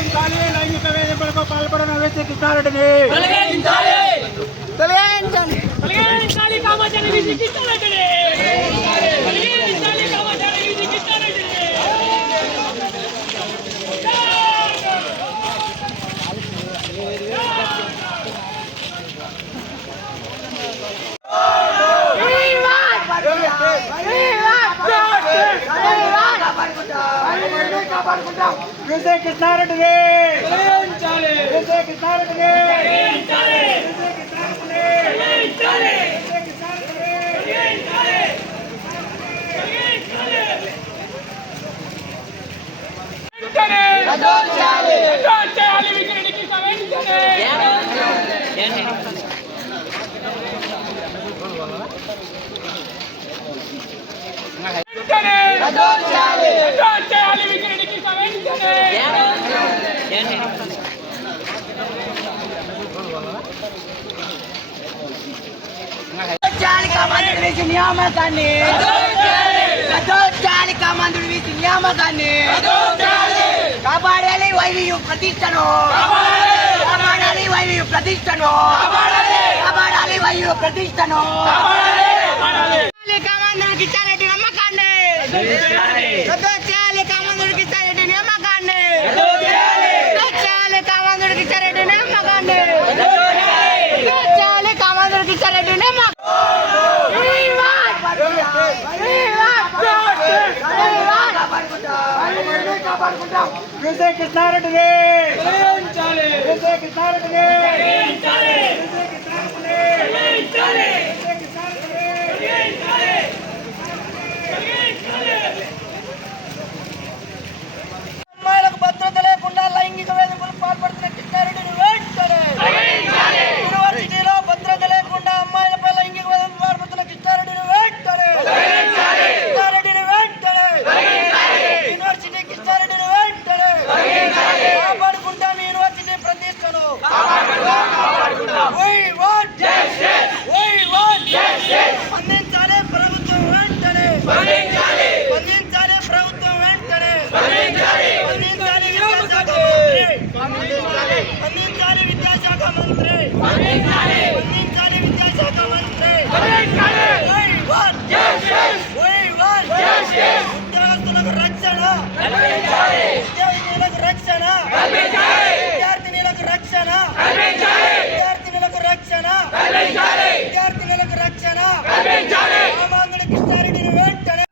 తొలగించాలి లైంగిక వేధింపులకు పాల్పడిన వ్యక్తి కృష్ణారెడ్డిని తొలగించాలి తొలగించండి తొలగించాలి కామాచారి విధి కృష్ణారెడ్డిని తొలగించాలి కామాచారి విధి కృష్ణారెడ్డిని విజయ కృష్ణారెడ్డిని తొలగించాలి విజయ కృష్ణారెడ్డిని తొలగించాలి కృష్ణారెడ్డిని తొలగించాలి చాలి కమాండుడు వేసి నియామకాన్ని రద్దు చేయాలి కమాండుడు వేసి నియామకాన్ని కాపాడాలి వైవియు ప్రతిష్టను కాపాడాలి వైవియు ప్రతిష్టను కాపాడాలి వైవియు ప్రతిష్టను కామాంధుడికి ఇచ్చారెడ్డి నమ్మకాన్ని విజయ కృష్ణారెడ్డిని తొలగించాలి విజయ కృష్ణారెడ్డిని విజయ కృష్ణారెడ్డిని విజయ కృష్ణారెడ్డిని తొలగించాలి తొలగించాలి అమ్మాయిలకు భద్రత లేకుండా లైంగిక వేధింపులకు పాల్పడుతున్న కిష్టారెడ్డిని వెంటనే యూనివర్సిటీలో భద్రత లేకుండా అమ్మాయిలపై లైంగిక వేధింపులకు పాల్పడుతున్న కిష్టారెడ్డిని వెంటనే కిష్టారెడ్డిని వెంటనే యూనివర్సిటీ కిష్టారెడ్డిని వెంటనే కాపాడుకుంటాం ఈ యూనివర్సిటీ ప్రతిష్టను We want justice. We want justice. స్పందించాలి ప్రభుత్వం వెంటనే స్పందించాలి ప్రభుత్వం వెంటనే స్పందించాలి విద్యాశాఖ స్పందించాలి విద్యాశాఖ మంత్రి. స్పందించాలి విద్యాశాఖ మంత్రి. ఉద్యోగస్తులకు రక్షణ. విద్యార్థినులకు రక్షణ. విద్యార్థినులకు రక్షణ. విద్యార్థినులకు రక్షణ. విద్యార్థినులకు రక్షణ రామాంగుడి కృష్ణారెడ్డిని వెంటనే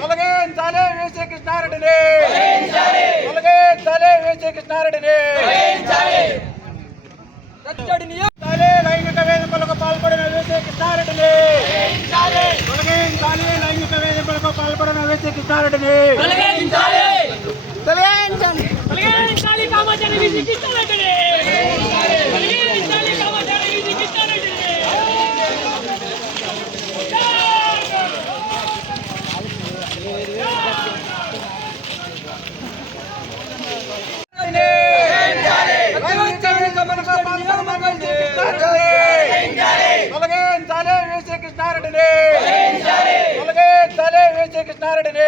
తొలగించాలి విజయ కృష్ణారెడ్డిని విజయ కృష్ణారెడ్డిని లైంగిక వేధింపులకు పాల్పడిన విజయ కృష్ణారెడ్డిని తొలగించాలి లైంగిక వేధింపులకు పాల్పడిన విజయ కృష్ణారెడ్డిని తొలగించాలి. తొలగించాలి. తొలగించాలి కామాచారి విధి కృష్ణారెడ్డిని తొలగించాలి విజయ కృష్ణారెడ్డిని తొలగించాలి విజయ కృష్ణారెడ్డిని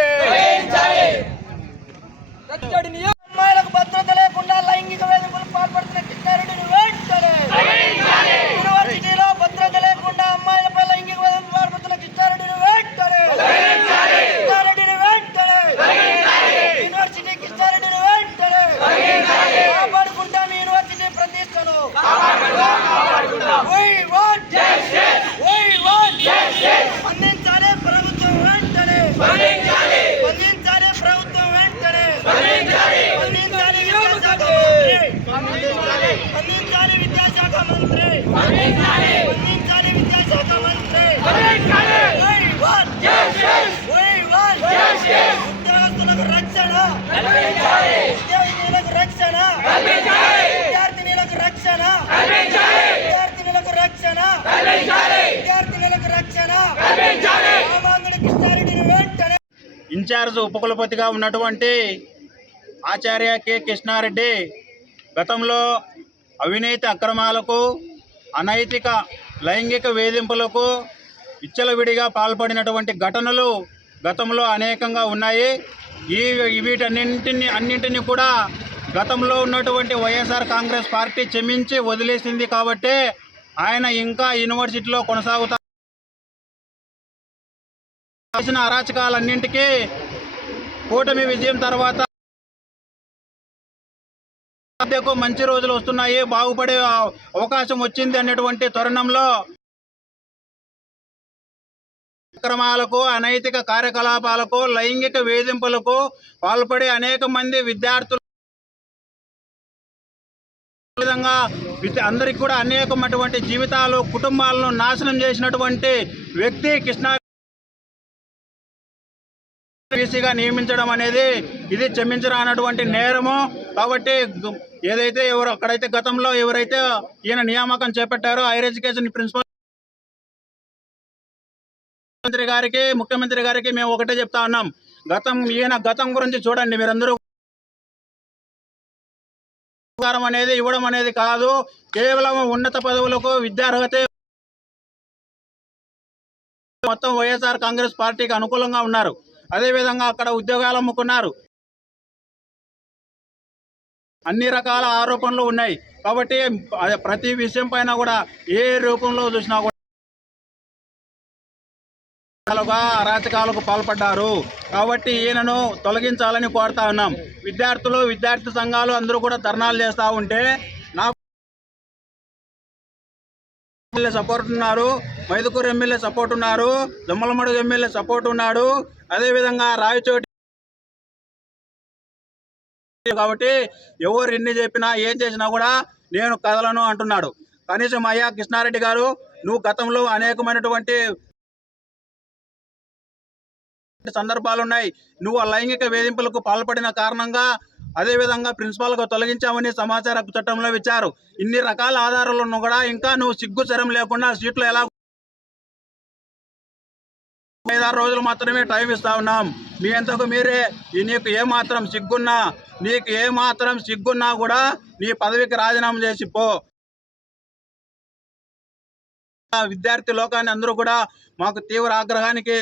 అమ్మాయిలకు భద్రత లేకుండా లైంగిక వేధింపులకు పాల్పడుతున్న కృష్ణారెడ్డిని వెంటనే యూనివర్సిటీలో భద్రత లేకుండా అమ్మాయిలపై లైంగిక వేధింపులకు పాల్పడుతున్న కిష్టారెడ్డిని వెంటనే కిష్టారెడ్డిని వెంటనే యూనివర్సిటీ కిష్టారెడ్డిని వెంటనే కాపాడుకుంటాం ఈ యూనివర్సిటీ ప్రతిష్టను We want justice. We want justice. స్పందించాలి ప్రభుత్వం వెంటనే స్పందించాలి ప్రభుత్వం వెంటనే స్పందించాలి విద్యాశాఖ మంత్రి స్పందించాలి విద్యాశాఖ మంత్రి స్పందించాలి విద్యాశాఖ మంత్రి We want justice. We want justice. ఉద్యోగస్తులకు రక్షణ విద్యార్థినులకు రక్షణ విద్యార్థినులకు రక్షణ విద్యార్థినులకు రక్షణ విద్యార్థినులకు రక్షణ రామాంగుడి కృష్ణారెడ్డిని వెంటనే ఇన్ఛార్జ్ ఉపకులపతిగా ఉన్నటువంటి ఆచార్య కె కృష్ణారెడ్డి గతంలో అవినీతి అక్రమాలకు అనైతిక లైంగిక వేధింపులకు విచ్చలవిడిగా పాల్పడినటువంటి ఘటనలు గతంలో అనేకంగా ఉన్నాయి. ఈ వీటన్నింటిని అన్నింటినీ కూడా గతంలో ఉన్నటువంటి వైఎస్ఆర్ కాంగ్రెస్ పార్టీ క్షమించి వదిలేసింది కాబట్టి ఆయన ఇంకా యూనివర్సిటీలో కొనసాగుతా చేసిన అరాచకాలన్నింటికీ కూటమి విజయం తర్వాత మధ్యకు మంచి రోజులు వస్తున్నాయి బాగుపడే అవకాశం వచ్చింది అనేటువంటి తరుణంలో అక్రమాలకు అనైతిక కార్యకలాపాలకు లైంగిక వేధింపులకు పాల్పడే అనేక మంది విద్యార్థులు విధంగా అందరికి కూడా అనేకమైనటువంటి జీవితాలు కుటుంబాలను నాశనం చేసినటువంటి వ్యక్తి కృష్ణా బీసీగా నియమించడం అనేది ఇది క్షమించరానటువంటి నేరము. కాబట్టి ఏదైతే ఎవరు అక్కడైతే గతంలో ఎవరైతే ఈయన నియామకం చేపట్టారో హైయర్ ఎడ్యుకేషన్ ప్రిన్సిపల్ మంత్రి గారికి ముఖ్యమంత్రి గారికి మేము ఒకటే చెప్తా ఉన్నాం. గతం ఈయన గతం గురించి చూడండి. మీరందరూ అనేది ఇవ్వడం అనేది కాదు. కేవలం ఉన్నత పదవులకు విద్యార్హత మొత్తం వైఎస్ఆర్ కాంగ్రెస్ పార్టీకి అనుకూలంగా ఉన్నారు. అదేవిధంగా అక్కడ ఉద్యోగాలు అమ్ముకున్నారు. అన్ని రకాల ఆరోపణలు ఉన్నాయి. కాబట్టి ప్రతి విషయం పైన కూడా ఏ రూపంలో చూసినా కూడా అరాచకాలకు పాల్పడ్డారు. కాబట్టి ఈయనను తొలగించాలని కోరుతా ఉన్నాం. విద్యార్థులు విద్యార్థి సంఘాలు అందరూ కూడా ధర్నాలు చేస్తూ ఉంటే ఎమ్మెల్యే సపోర్ట్ ఉన్నారు మైదుకూరు ఎమ్మెల్యే సపోర్ట్ ఉన్నారు దుమ్మలమడుగు ఎమ్మెల్యే సపోర్ట్ ఉన్నాడు. అదేవిధంగా రాయచోటి కాబట్టి ఎవరు ఎన్ని చెప్పినా ఏం చేసినా కూడా నేను కదలను అంటున్నాడు. కనీసం అయ్యా కృష్ణారెడ్డి గారు నువ్వు గతంలో అనేకమైనటువంటి సందర్భాలు ఉన్నాయి. నువ్వు ఆ లైంగిక వేధింపులకు పాల్పడిన కారణంగా అదేవిధంగా ప్రిన్సిపాల్గా తొలగించామని సమాచార చట్టంలో ఇచ్చారు ఇన్ని రకాల ఆధారాలు కూడా ఇంకా నువ్వు సిగ్గుచరం లేకుండా సీట్లు ఎలా ఐదారు రోజులు మాత్రమే టైం ఇస్తా ఉన్నాం. మీ అంతకు మీరే నీకు ఏ మాత్రం సిగ్గున్నా నీకు ఏ మాత్రం సిగ్గున్నా కూడా నీ పదవికి రాజీనామా చేసి పో. విద్యార్థి లోకాన్ని అందరూ కూడా మాకు తీవ్ర ఆగ్రహానికి